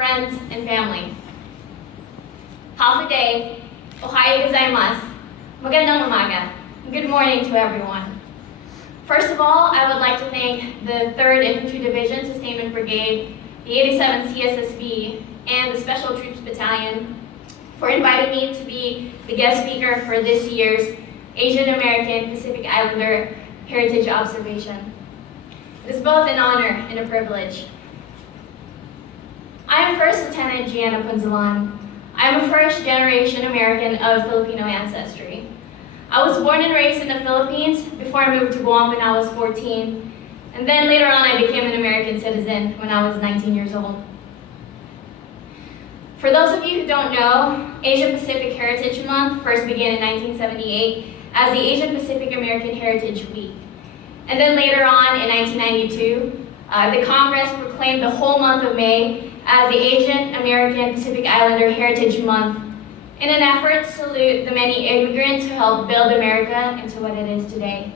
friends, and family. Half a day, Ohayo gozaimasu, magandang umaga, good morning to everyone. First of all, I would like to thank the 3rd Infantry Division Sustainment Brigade, the 87th CSSB, and the Special Troops Battalion for inviting me to be the guest speaker for this year's Asian American Pacific Islander Heritage Observation. It is both an honor and a privilege. I am First Lieutenant Gianna Punzalan. I am a first-generation American of Filipino ancestry. I was born and raised in the Philippines before I moved to Guam when I was 14, and then later on I became an American citizen when I was 19 years old. For those of you who don't know, Asia Pacific Heritage Month first began in 1978 as the Asian Pacific American Heritage Week. And then later on in 1992, the Congress proclaimed the whole month of May as the Asian American Pacific Islander Heritage Month in an effort to salute the many immigrants who helped build America into what it is today.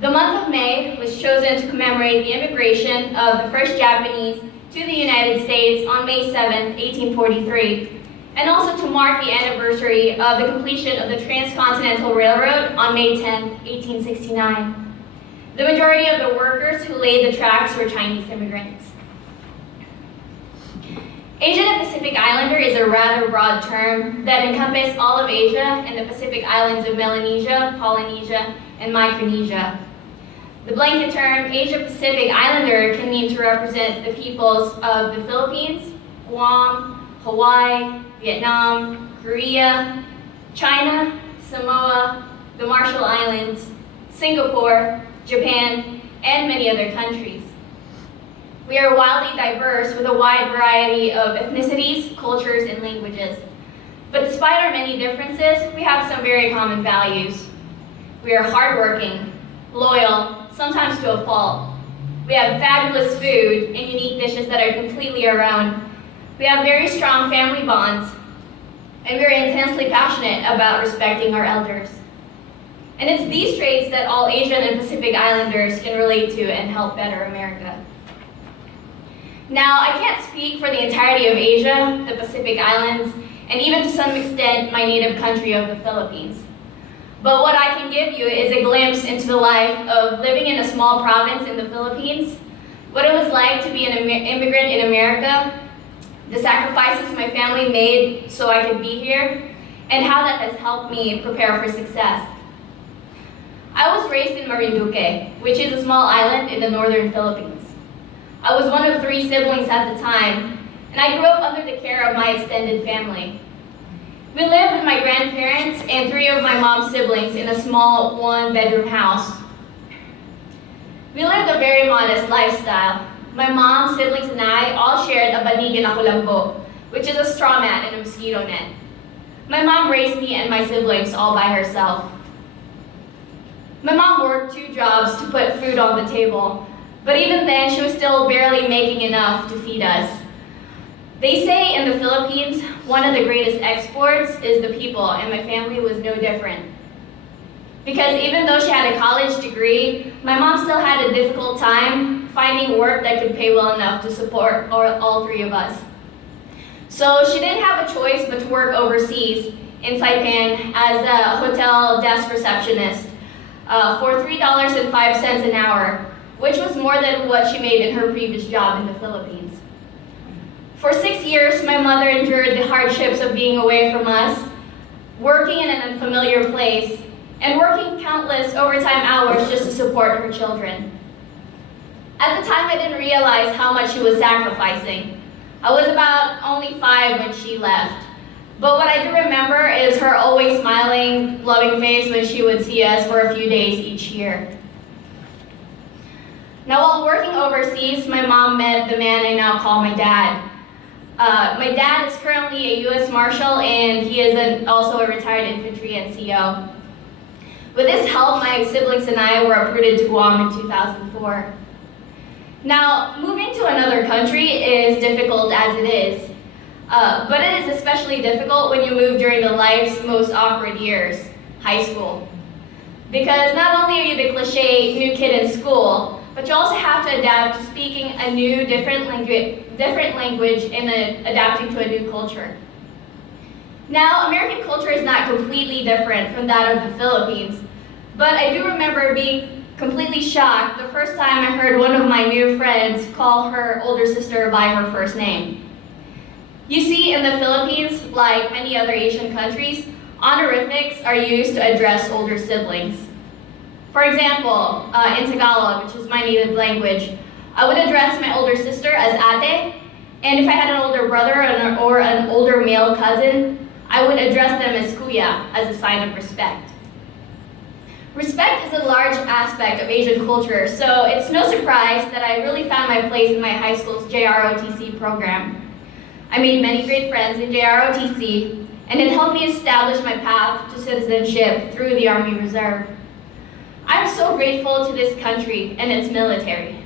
The month of May was chosen to commemorate the immigration of the first Japanese to the United States on May 7, 1843, and also to mark the anniversary of the completion of the Transcontinental Railroad on May 10, 1869. The majority of the workers who laid the tracks were Chinese immigrants. Asian and Pacific Islander is a rather broad term that encompasses all of Asia and the Pacific Islands of Melanesia, Polynesia, and Micronesia. The blanket term Asia-Pacific Islander can mean to represent the peoples of the Philippines, Guam, Hawaii, Vietnam, Korea, China, Samoa, the Marshall Islands, Singapore, Japan, and many other countries. We are wildly diverse with a wide variety of ethnicities, cultures, and languages. But despite our many differences, we have some very common values. We are hardworking, loyal, sometimes to a fault. We have fabulous food and unique dishes that are completely our own. We have very strong family bonds, and we are intensely passionate about respecting our elders. And it's these traits that all Asian and Pacific Islanders can relate to and help better America. Now, I can't speak for the entirety of Asia, the Pacific Islands, and even to some extent my native country of the Philippines. But what I can give you is a glimpse into the life of living in a small province in the Philippines, what it was like to be an immigrant in America, the sacrifices my family made so I could be here, and how that has helped me prepare for success. I was raised in Marinduque, which is a small island in the northern Philippines. I was one of 3 siblings at the time, and I grew up under the care of my extended family. We lived with my grandparents and 3 of my mom's siblings in a small 1-bedroom house. We lived a very modest lifestyle. My mom, siblings, and I all shared a banig na kulambo, which is a straw mat and a mosquito net. My mom raised me and my siblings all by herself. My mom worked 2 jobs to put food on the table, but even then she was still barely making enough to feed us. They say in the Philippines, one of the greatest exports is the people, and my family was no different. Because even though she had a college degree, my mom still had a difficult time finding work that could pay well enough to support all 3 of us. So she didn't have a choice but to work overseas in Saipan as a hotel desk receptionist for $3.05 an hour, which was more than what she made in her previous job in the Philippines. For 6 years, my mother endured the hardships of being away from us, working in an unfamiliar place, and working countless overtime hours just to support her children. At the time, I didn't realize how much she was sacrificing. I was about only 5 when she left. But what I do remember is her always smiling, loving face when she would see us for a few days each year. Now, while working overseas, my mom met the man I now call my dad. My dad is currently a U.S. Marshal, and he is also a retired infantry NCO. With his help, my siblings and I were uprooted to Guam in 2004. Now, moving to another country is difficult as it is, but it is especially difficult when you move during the life's most awkward years, high school. Because not only are you the cliche new kid in school, but you also have to adapt to speaking a new, different language and adapting to a new culture. Now, American culture is not completely different from that of the Philippines, but I do remember being completely shocked the first time I heard one of my new friends call her older sister by her first name. You see, in the Philippines, like many other Asian countries, honorifics are used to address older siblings. For example, in Tagalog, which is my native language, I would address my older sister as ate, and if I had an older brother or an older male cousin, I would address them as kuya as a sign of respect. Respect is a large aspect of Asian culture, so it's no surprise that I really found my place in my high school's JROTC program. I made many great friends in JROTC, and it helped me establish my path to citizenship through the Army Reserve. I'm so grateful to this country and its military.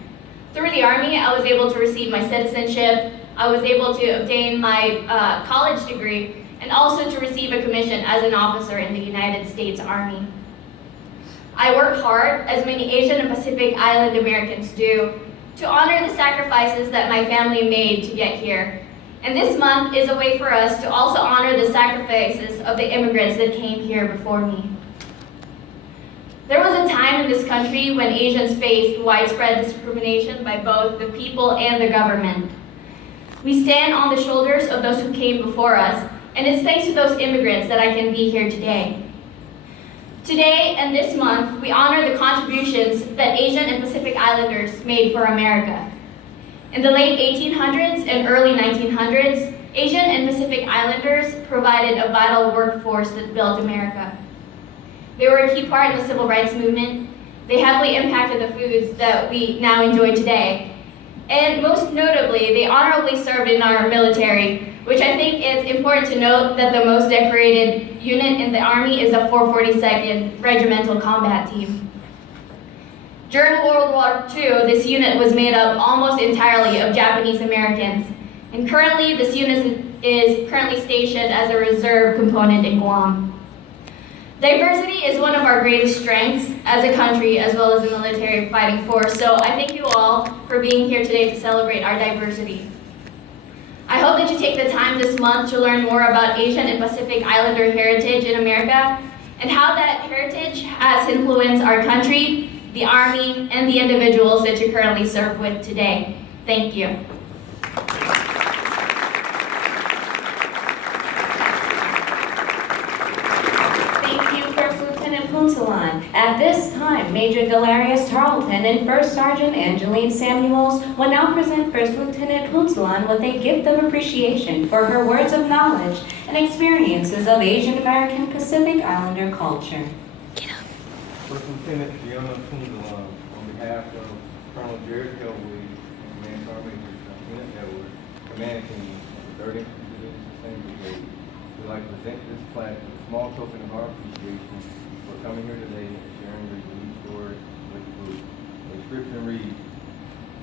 Through the Army, I was able to receive my citizenship, I was able to obtain my college degree, and also to receive a commission as an officer in the United States Army. I work hard, as many Asian and Pacific Island Americans do, to honor the sacrifices that my family made to get here. And this month is a way for us to also honor the sacrifices of the immigrants that came here before me. There was a time in this country when Asians faced widespread discrimination by both the people and the government. We stand on the shoulders of those who came before us, and it's thanks to those immigrants that I can be here today. Today and this month, we honor the contributions that Asian and Pacific Islanders made for America. In the late 1800s and early 1900s, Asian and Pacific Islanders provided a vital workforce that built America. They were a key part in the civil rights movement. They heavily impacted the foods that we now enjoy today. And most notably, they honorably served in our military, which I think it's important to note that the most decorated unit in the Army is the 442nd Regimental Combat Team. During World War II, this unit was made up almost entirely of Japanese Americans, and currently this unit is currently stationed as a reserve component in Guam. Diversity is one of our greatest strengths as a country as well as a military fighting force, so I thank you all for being here today to celebrate our diversity. I hope that you take the time this month to learn more about Asian and Pacific Islander heritage in America and how that heritage has influenced our country, the Army, and the individuals that you currently serve with today. Thank you. Punzalan. At this time, Major Galarius Tarleton and First Sergeant Angeline Samuels will now present First Lieutenant Punzalan with a gift of appreciation for her words of knowledge and experiences of Asian American Pacific Islander culture. First Lieutenant Punzalan, on behalf of Colonel Jared Kelway and Command Sergeant Major Lieutenant Edward, Command Team of the 3rd Infantry Sustained Brigade, we'd like to present this plaque as a small token of our appreciation for coming here today and sharing your unique story with the group. The inscription reads,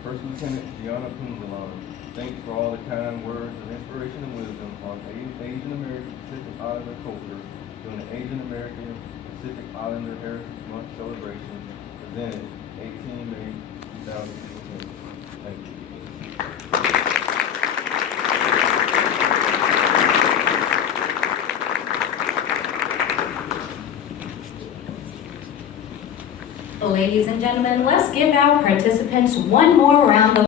First Lieutenant Punzalan, thanks for all the kind words of inspiration and wisdom on Asian American Pacific Islander culture during the Asian American Pacific Islander Heritage Month celebration presented 18 May 2016. Thank you. Ladies and gentlemen, let's give our participants one more round of